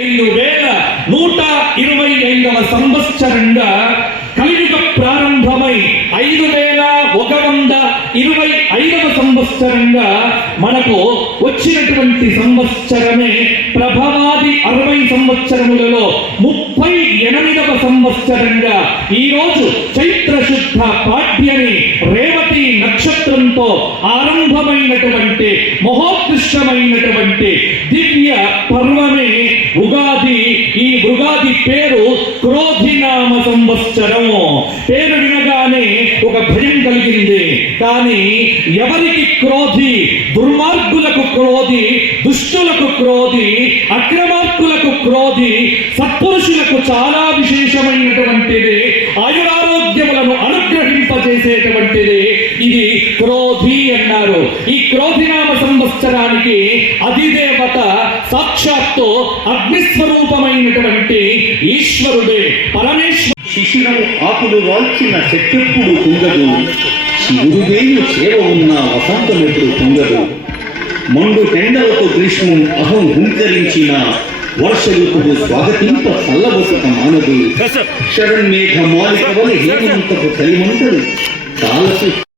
ఐదు వేల నూట ఇరవై ఐదవ సంవత్సరంగా కలియుగ ప్రారంభమై ఐదు వేల ఒక వంద ఇరవై ఐదవ సంవత్సరంగా మనకు వచ్చినటువంటి సంవత్సరమే ప్రభవాది అరవై సంవత్సరములలో ముప్పై ఎనిమిదవ సంవత్సరంగా ఈ రోజు చైత్ర శుద్ధ పాఠ్యని రేవతి నక్షత్రంతో ఆరంభమైనటువంటి మహోత్కృష్టమైనటువంటి దివ్య పర్వమే ఉగాది ఈ ఉగాది పేరు క్రోధినామ సంవత్సరం. పేరు వినగానే ఒక భయం కలిగింది. కానీ ఎవరికి క్రోధి? దుర్మార్గులకు క్రోధి దుష్టులకు క్రోధి అక్రమార్కులకు క్రోధి సత్పురుషులకు చాలా విశేషమైనటువంటిది ఆయురారోగ్యములను అనుగ్రహింపజేసేటువంటిది. ఇది క్రోధి అన్నారు. ఈ క్రోధినామ సంవత్సరానికి అధిదేవత సాక్షాత్తు అగ్నిస్వరూపమైనటువంటి ఈశ్వరుడే పరమేశ్వరు శిశిరము ఆకులు వాల్చిన చెట్టెప్పుడు కుంగదు. శివుడు వేలు చేవ ఉన్న వసంతమెప్పుడు కుంగదు. మండు టెండలతో గ్రీష్మం అహం హుంకరించిన వర్ష ఋతువు స్వాగతింప చల్లబొట్టుక మానదు. శరణ్మేఘ మాలిక వలె హేమంతపు కలిమంటలు కాలసు